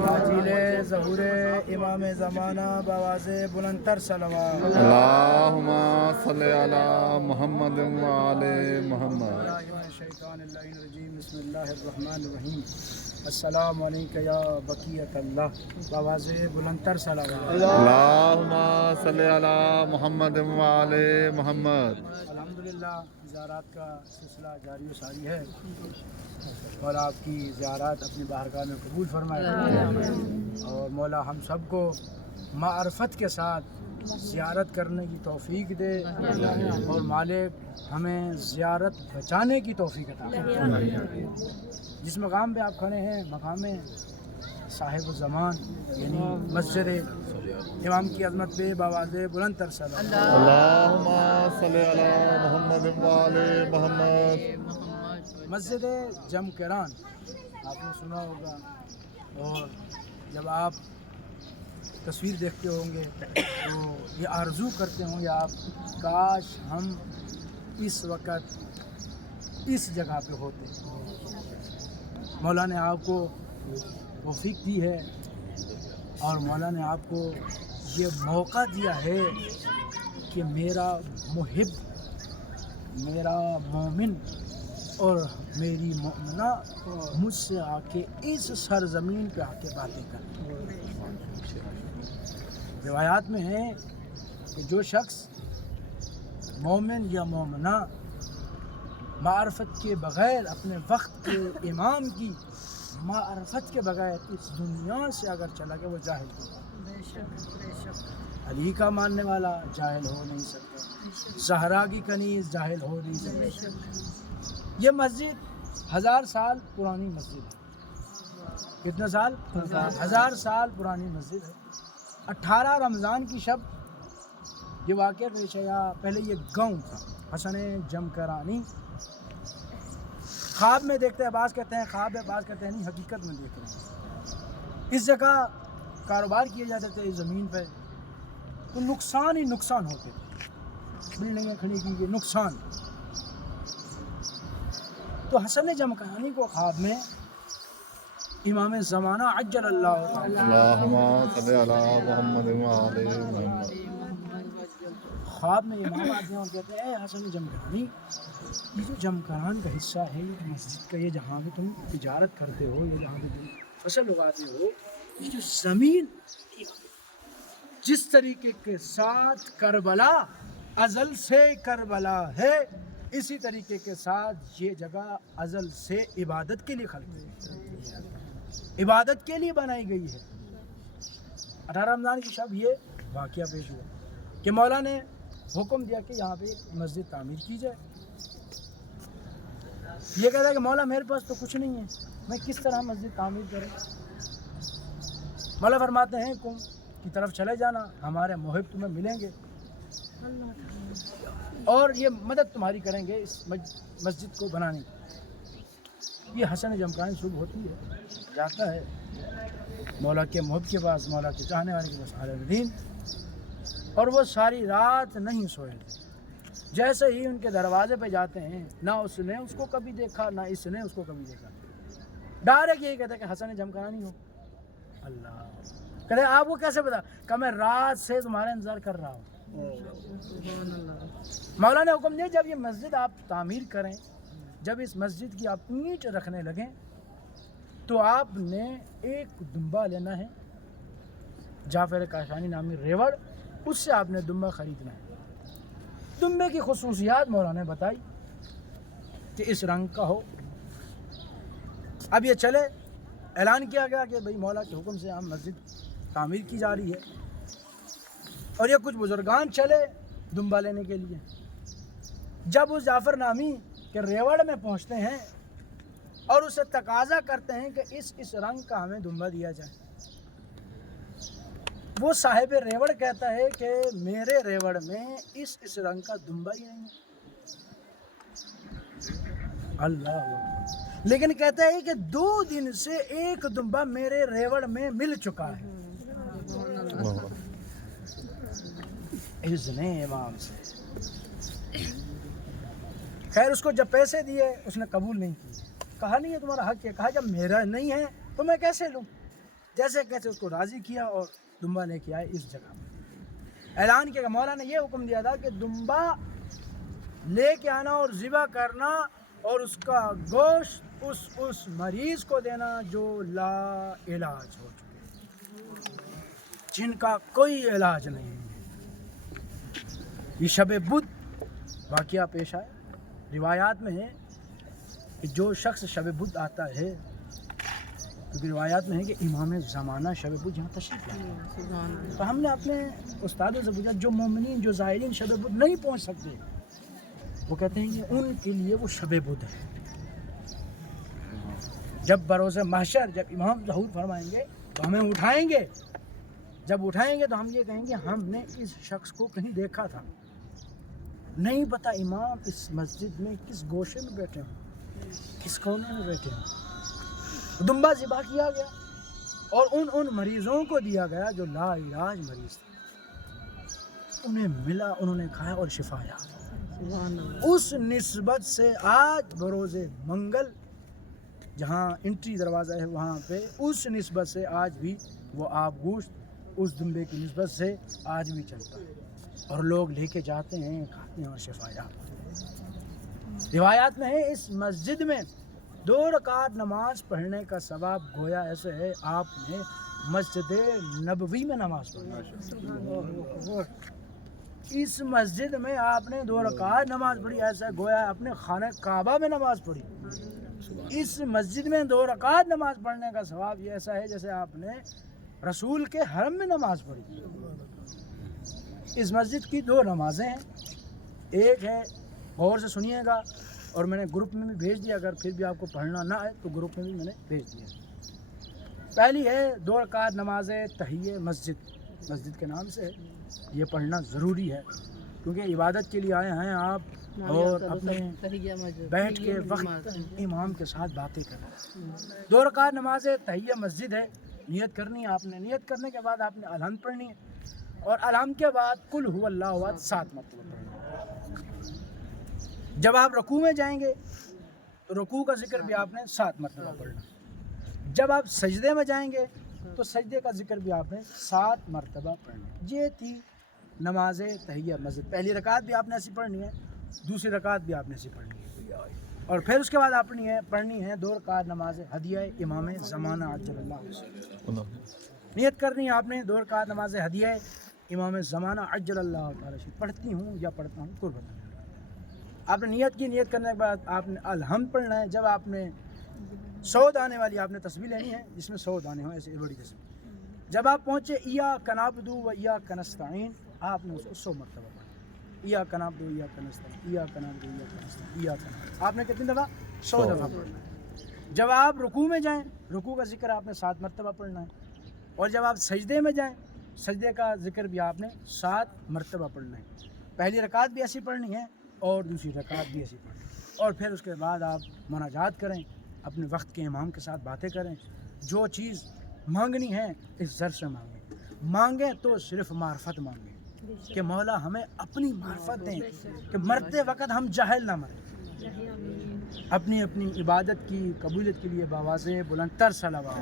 ताजील ज़हूर इमाम ज़माना बआवाज़ बुलंदतर सलवात। अल्लाहुम्मा सल्ली अला मुहम्मद व आले मुहम्मद। शैतानिर्रजीम बिस्मिल्लाहिर्रहमानिर्रहीम। अस्सलामु अलैका या बक़ियतल्लाह बआवाज़ बुलंदतर सलवात। अल्लाहुम्मा सल्ली अला मुहम्मद व आले मुहम्मद। अल्हम्दुलिल्लाह ज़ियारत का सिलसिला जारी व सारी है और आपकी ज़ियारत अपनी बारगाह में कबूल फरमाए और मौला हम सबको मार्फत के साथ ज़ियारत करने की तौफीक दे और मालिक हमें ज़ियारत बचाने की तौफीक अता फरमाए। जिस मकाम पे आप खड़े हैं मकाम साहिब ज़मान यानी मस्जिद इमाम की अज़मत पे बआवाज़ बुलंदतर सलावत। अल्लाहुम्मा सल्ली अला मुहम्मद व आले मुहम्मद। मस्जिद जमकरान आपने सुना होगा और जब आप तस्वीर देखते होंगे तो ये आरज़ू करते होंगे आप काश हम इस वक्त इस जगह पे होते। मौला ने आपको तौफीक दी है और मौला ने आपको ये मौका दिया है कि मेरा मुहिब मेरा मोमिन और मेरी मोमिना मुझसे आके इस सरजमीन पे आके बातें कर। रिवायात में है कि जो शख्स मोमिन या मोमिना मार्फत के बग़ैर अपने वक्त के इमाम की मार्फत के बग़ैर इस दुनिया से अगर चला गया वो जाहिल होगा। अली का मानने वाला जाहिल हो नहीं सकता, ज़हरा की कनीज़ जाहिल हो नहीं सकता। ये मस्जिद 1000 साल पुरानी मस्जिद है। कितने साल? 1000 साल पुरानी मस्जिद है। 18 रमज़ान की शब ये वाक़या पेश आया। पहले ये गाँव था हसन जमकरानी। ख्वाब में देखते हैं, बाज़ कहते हैं ख्वाब है, बाज़ कहते हैं नहीं हकीकत में देख रहे हैं। इस जगह कारोबार किए जाते थे इस ज़मीन पर तो नुकसान ही नुकसान होते थे। बिल्डिंगें खड़ी की गई, नुकसान। तो हसन जमकरानी को ख्वाब में इमाम ज़माना अज्जलल्लाहु अल्लाहुम्मा सल्ली अला मुहम्मद व आले मुहम्मद। ख्वाब में इमाम आते हैं और कहते हैं हसन जमकरानी ये जो जमकरान का हिस्सा है ये मस्जिद का, ये जहाँ पे तुम तिजारत करते हो, ये जहाँ पे तुम फसल उगाते हो, ये जो ज़मीन जिस तरीके के साथ करबला अज़ल से करबला है इसी तरीके के साथ ये जगह अज़ल से इबादत के लिए खलती है, इबादत के लिए बनाई गई है। 18 रमज़ान की शब ये वाक़या पेश हुआ कि मौला ने हुक्म दिया कि यहाँ पे मस्जिद तामीर की जाए। ये कहता है कि मौला मेरे पास तो कुछ नहीं है, मैं किस तरह मस्जिद तामीर करूँ। मौला फरमाते हैं कुम की तरफ चले जाना, हमारे मुहिब तुम्हें मिलेंगे और ये मदद तुम्हारी करेंगे इस मस्जिद को बनाने की। ये हसन जमकरानी शुरू होती है, जाता है मौला के मुहिब के पास, मौला के चाहने वाले के पास आलम और वो सारी रात नहीं सोए। जैसे ही उनके दरवाजे पे जाते हैं ना उसने उसको कभी देखा ना इसने उसको कभी देखा, डायरेक्ट यही कहते हैं कि हसन जमकरानी हो। अल्लाह कहते आपको कैसे पता? कि मैं रात से तुम्हारा इंतज़ार कर रहा हूँ। मौला ने हुक्म दिया जब ये मस्जिद आप तामीर करें, जब इस मस्जिद की आप ईंट रखने लगें तो आपने एक दुम्बा लेना है, जाफर काशानी नामी रेवड़, उससे आपने दुम्बा ख़रीदना है। दुम्बे की खुसूसियात मौला ने बताई कि इस रंग का हो। अब ये चले, ऐलान किया गया कि भाई मौला के हुक्म से हम मस्जिद तामीर की जा रही है और ये कुछ बुजुर्गान चले दुम्बा लेने के लिए। जब उस जाफर नामी के रेवड़ में पहुंचते हैं और उससे तकाजा करते हैं कि इस रंग का हमें दुम्बा दिया जाए, वो साहिब रेवड़ कहता है कि मेरे रेवड़ में इस रंग का दुम्बा ही नहीं है। अल्लाह, लेकिन कहता है कि 2 दिन से एक दुम्बा मेरे रेवड़ में मिल चुका है इज़्ने इमाम से। खैर उसको जब पैसे दिए उसने कबूल नहीं किए, कहा नहीं है तुम्हारा हक है। कहा जब मेरा नहीं है तो मैं कैसे लूँ, जैसे कैसे उसको राज़ी किया और दुम्बा लेके आए इस जगह पर। ऐलान किया, मौला ने ये हुक्म दिया था कि दुम्बा लेके आना और ज़िबा करना और उसका गोश्त उस मरीज़ को देना जो ला इलाज हो चुके, जिनका कोई इलाज नहीं है। ये शब बुध वाक़या पेश आया। रिवायात में है कि जो शख्स शब बुध आता है, क्योंकि रिवायात में है कि इमाम ज़माना शब बुध यहाँ तशरीफ़ लाए, तो हमने अपने उस्तादों से पूछा जो मोमिनीन जो ज़ाहिरीन शब बुध नहीं पहुँच सकते, वो कहते हैं कि उनके लिए वो शब बुध है। जब बरोज़े महशर जब इमाम ज़हूर फरमाएंगे तो हमें उठाएंगे, जब उठाएंगे तो हम ये कहेंगे हमने इस शख्स को कहीं देखा था, नहीं पता इमाम इस मस्जिद में किस गोशे में बैठे हों, किस कोने में बैठे हों। दुम्बा ज़िबा किया गया और उन मरीज़ों को दिया गया जो ला इलाज मरीज़ थे, उन्हें मिला, उन्होंने खाया और शिफा याब। उस निस्बत से आज बरोज़े मंगल जहाँ एंट्री दरवाज़ा है वहाँ पे उस निस्बत से आज भी वो आब गोश्त उस दुम्बे की निस्बत से आज भी चलता है और लोग लेके जाते हैं, खाते हैं और शिफा याब। रिवायात में है इस मस्जिद में 2 रकात नमाज पढ़ने का सवाब गोया ऐसे है आपने मस्जिद नबवी में नमाज पढ़ी, इस मस्जिद में आपने 2 रकात नमाज पढ़ी, ऐसा गोया आपने खाने काबा में नमाज पढ़ी। इस मस्जिद में 2 रकात नमाज पढ़ने का सवाब ये ऐसा है जैसे आपने रसूल के हरम में नमाज पढ़ी। इस मस्जिद की 2 नमाजें हैं, एक है, गौर से सुनिएगा, और मैंने ग्रुप में भी भेज दिया, अगर फिर भी आपको पढ़ना ना आए तो ग्रुप में भी मैंने भेज दिया। पहली है 2 रकात नमाज तहिये मस्जिद, मस्जिद के नाम से ये पढ़ना ज़रूरी है क्योंकि इबादत के लिए आए हैं आप और अपने बैठ के वक्त इमाम के साथ बातें करना। 2 रकात नमाज तहिया मस्जिद है, नियत करनी है आपने, नियत करने के बाद आपने अलहम्द पढ़नी है और अलहम्द के बाद कुल हुवल्लाहु अहद 7 मरतबा पढ़नी है। जब आप रुकू में जाएंगे तो रुकू का जिक्र भी आपने 7 मरतबा पढ़ना। जब आप सजदे में जाएंगे तो सजदे का जिक्र भी आपने 7 मरतबा पढ़ना। ये थी नमाज तहिया मस्जिद। पहली रकात भी आपने ऐसी पढ़नी है, दूसरी रकात भी आपने ऐसी पढ़नी है और फिर उसके बाद आपने पढ़नी है 2 रकात नमाज हदिया इमाम ज़माना अज्जलल्लाहु। नियत करनी है आपने 2 रकात नमाज हदिया इमाम ज़माना अज्जलल्लाहु पढ़ती हूँ या पढ़ता हूँ कुर्बत। आपने नियत की, नियत करने के बाद आपने अलहम्द पढ़ना है। जब आपने 100 दाने वाली आपने तस्बीह लेनी है जिसमें 100 दाने हों, ऐसे बड़ी तस्बीह। जब आप पहुँचे इय्याका नअबुदु व इय्याका नस्तईन, आपने उसको 100 मरतबा पढ़ा। इय्याका नअबुदु व इय्याका नस्तईन, इय्याका नअबुदु व इय्याका नस्तईन, इय्याका नअबुदु, आपने कितनी दफ़ा? 100 दफ़ा पढ़ना है। जब आप रुकू में जाएँ, रुकू का जिक्र आपने 7 मरतबा पढ़ना है और जब आप सजदे में जाएँ, सजदे का जिक्र भी आपने 7 मरतबा पढ़ना है। पहली रकात भी ऐसी पढ़नी है और दूसरी रकात भी ऐसी पढ़नी है और फिर उसके बाद आप मुनाजात करें, अपने वक्त के इमाम के साथ बातें करें। जो चीज़ मांगनी है इस ज़र से मांगें तो सिर्फ मार्फत मांगें कि मौला हमें अपनी मार्फत दें कि मरते वक्त हम जाहिल ना मरें। अपनी अपनी इबादत की कबूलियत के लिए बावाज़े बुलंदतर सलावत।